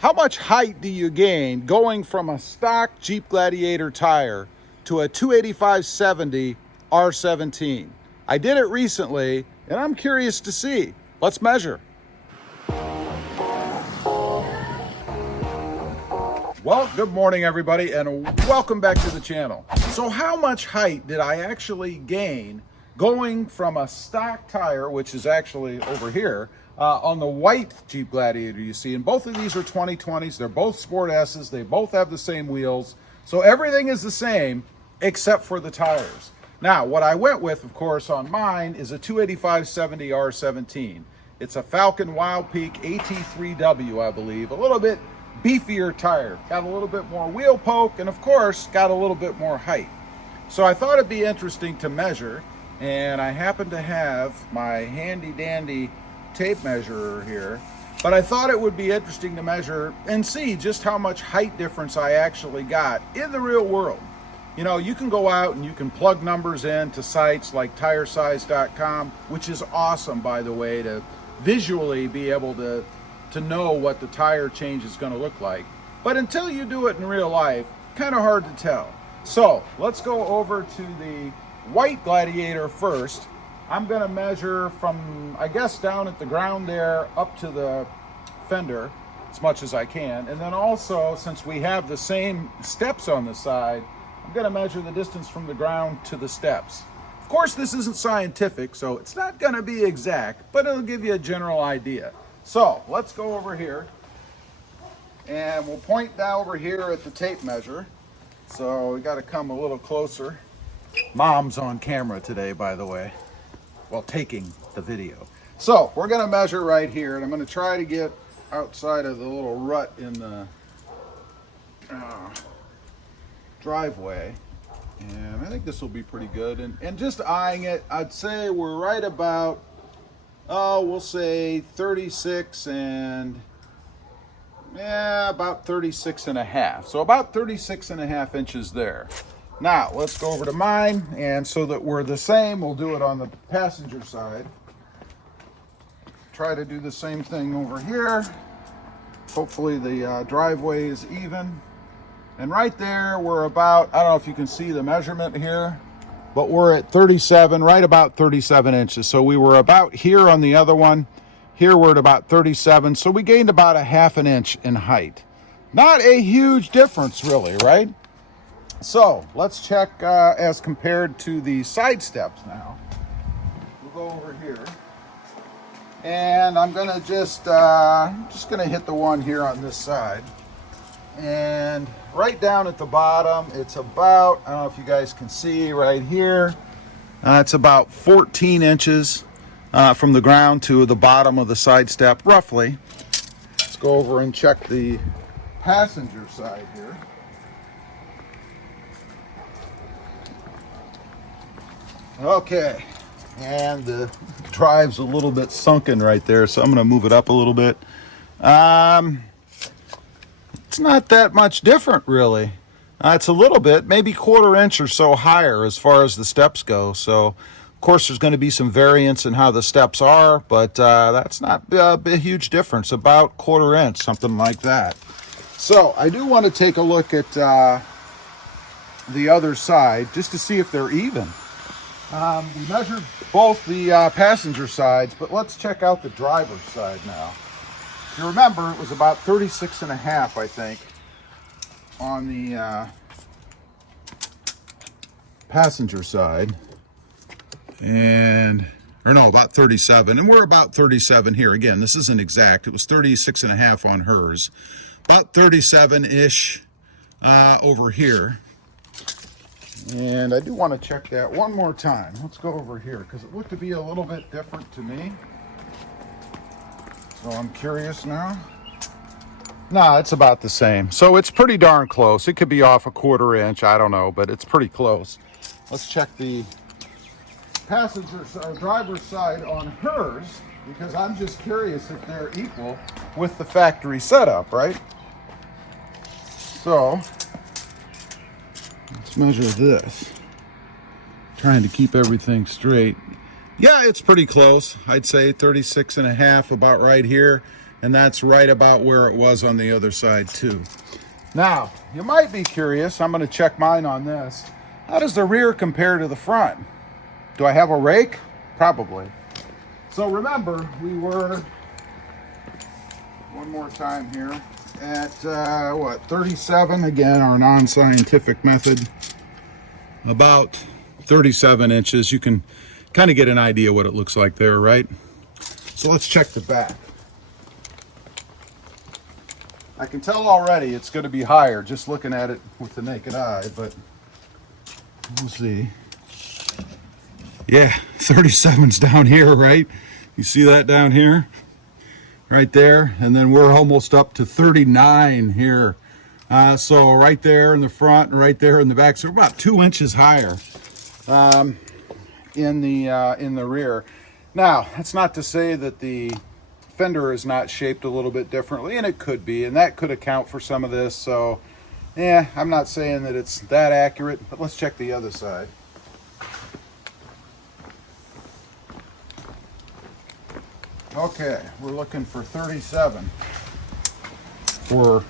How much height do you gain going from a stock Jeep Gladiator tire to a 285/70 R17? I did it recently and I'm curious to see. Let's measure. Well, good morning everybody and welcome back to the channel. So how much height did I actually gain going from a stock tire, which is actually over here, on the white Jeep Gladiator you see, and both of these are 2020s. They're both Sport S's. They both have the same wheels. So everything is the same except for the tires. Now, what I went with, of course, on mine is a 285/70 R17. It's a Falken Wildpeaks AT3W, I believe. A little bit beefier tire. Got a little bit more wheel poke and, of course, got a little bit more height. So I thought it'd be interesting to measure, and I happen to have my handy-dandy tape measurer here, but I thought it would be interesting to measure and see just how much height difference I actually got in the real world. You know, you can go out and you can plug numbers in to sites like tiresize.com, which is awesome, by the way, to visually be able to know what the tire change is going to look like. But until you do it in real life, kind of hard to tell. So let's go over to the white Gladiator first. I'm going to measure from, I guess, down at the ground there up to the fender as much as I can. And then also, since we have the same steps on the side, I'm going to measure the distance from the ground to the steps. Of course, this isn't scientific, so it's not going to be exact, but it'll give you a general idea. So let's go over here, and we'll point down over here at the tape measure. So we got to come a little closer. Mom's on camera today, by the way, while taking the video. So we're going to measure right here, and I'm going to try to get outside of the little rut in the driveway, and I think this will be pretty good. And just eyeing it, I'd say we're right about, we'll say 36 and about 36 and a half. So about 36 and a half inches there. Now let's go over to mine, and so that we're the same, we'll do it on the passenger side. Try to do the same thing over here. Hopefully the driveway is even. And right there, we're about, I don't know if you can see the measurement here, but we're at 37, right about 37 inches. So we were about here on the other one. Here we're at about 37. So we gained about a half an inch in height. Not a huge difference really, right? So let's check as compared to the side steps now. We'll go over here. And I'm gonna just gonna hit the one here on this side. And right down at the bottom, it's about, I don't know if you guys can see right here, it's about 14 inches from the ground to the bottom of the side step, roughly. Let's go over and check the passenger side here. Okay, and the drive's a little bit sunken right there, so I'm going to move it up a little bit. It's not that much different, really. It's a little bit, maybe quarter inch or so higher as far as the steps go. So, of course, there's going to be some variance in how the steps are, but that's not a huge difference, about quarter inch, something like that. So, I do want to take a look at the other side just to see if they're even. We measured both the passenger sides, but let's check out the driver's side now. If you remember, it was about 36 and a half, I think, on the passenger side. About 37. And we're about 37 here. Again, this isn't exact. It was 36 and a half on hers. About 37-ish over here. And I do want to check that one more time. Let's go over here because it looked to be a little bit different to me. So I'm curious now. No, it's about the same. So it's pretty darn close. It could be off a quarter inch. I don't know, but it's pretty close. Let's check the passenger or driver's side on hers because I'm just curious if they're equal with the factory setup, right? So let's measure this. Trying to keep everything straight. Yeah, it's pretty close. I'd say 36 and a half, about right here. and that's right about where it was on the other side too. Now, you might be curious, I'm going to check mine on this. How does the rear compare to the front? Do I have a rake? Probably. So remember, we were, one more time here, at what, 37, again, our non-scientific method, about 37 inches. You can kind of get an idea what it looks like there, right? So let's check the back. I can tell already it's going to be higher just looking at it with the naked eye, but we'll see. Yeah, 37's down here, right? You see that down here? Right there, and then we're almost up to 39 here. So right there in the front and right there in the back, so we're about 2 inches higher in the rear. Now, that's not to say that the fender is not shaped a little bit differently, and it could be, and that could account for some of this. So, yeah, I'm not saying that it's that accurate, but let's check the other side. Okay, we're looking for 37 for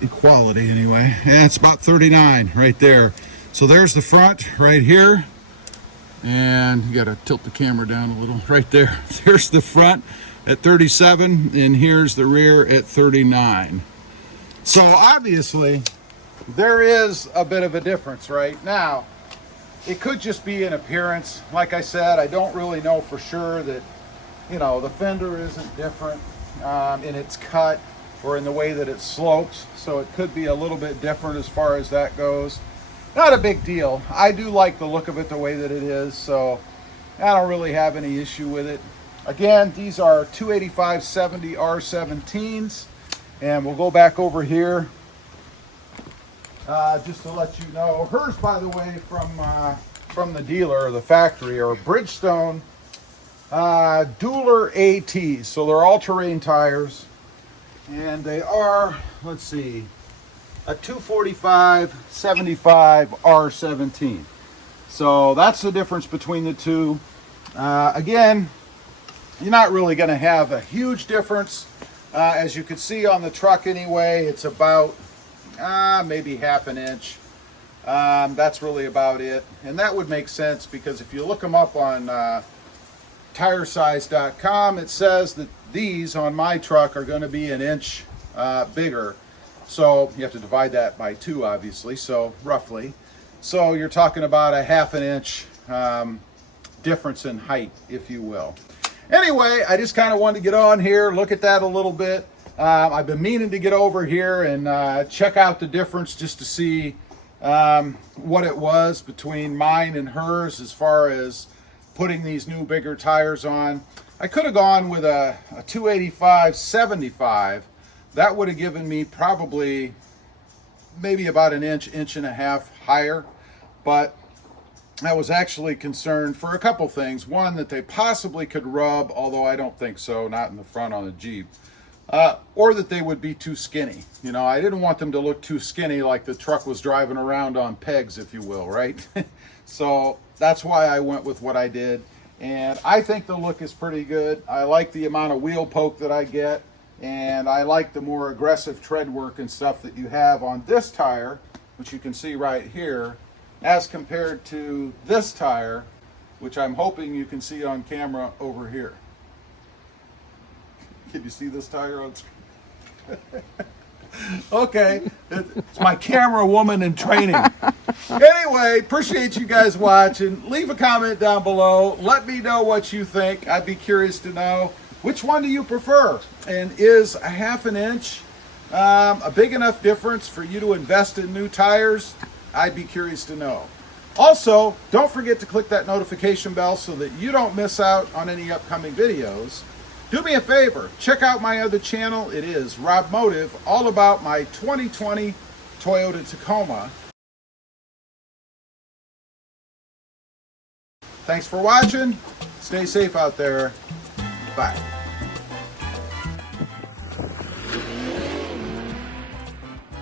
equality anyway. Yeah, it's about 39 right there. So there's the front right here. And you gotta tilt the camera down a little right there. There's the front at 37, and here's the rear at 39. So obviously there is a bit of a difference right now. It could just be an appearance. Like I said, I don't really know for sure that, you know, the fender isn't different in its cut or in the way that it slopes, so it could be a little bit different as far as that goes. Not a big deal. I do like the look of it the way that it is, so I don't really have any issue with it. Again, these are 285/70 R17s, and we'll go back over here just to let you know. Hers, by the way, from the dealer or the factory, are Bridgestone Dueler ATs, so they're all-terrain tires, and they are, let's see, a 245/75 R17. So that's the difference between the two. Again, you're not really going to have a huge difference. As you can see on the truck anyway, it's about maybe half an inch. That's really about it. And that would make sense because if you look them up on TireSize.com, it says that these on my truck are going to be an inch bigger. So you have to divide that by 2, obviously, so roughly. So you're talking about a half an inch difference in height, if you will. Anyway, I just kind of wanted to get on here, look at that a little bit. I've been meaning to get over here and check out the difference just to see what it was between mine and hers as far as putting these new bigger tires on. I could have gone with a 285/75. That would have given me probably maybe about an inch, inch and a half higher, but I was actually concerned for a couple things. One, that they possibly could rub, although I don't think so, not in the front on the Jeep, or that they would be too skinny. You know, I didn't want them to look too skinny like the truck was driving around on pegs, if you will, right? So that's why I went with what I did, and I think the look is pretty good. I like the amount of wheel poke that I get, and I like the more aggressive tread work and stuff that you have on this tire, which you can see right here, as compared to this tire, which I'm hoping you can see on camera over here. Can you see this tire on screen? Okay, it's my camera woman in training. Anyway, appreciate you guys watching. Leave a comment down below. Let me know what you think. I'd be curious to know. Which one do you prefer? And is a half an inch a big enough difference for you to invest in new tires? I'd be curious to know. Also, don't forget to click that notification bell so that you don't miss out on any upcoming videos. Do me a favor, check out my other channel. It is Rob Motive, all about my 2020 Toyota Tacoma. Thanks for watching. Stay safe out there. Bye.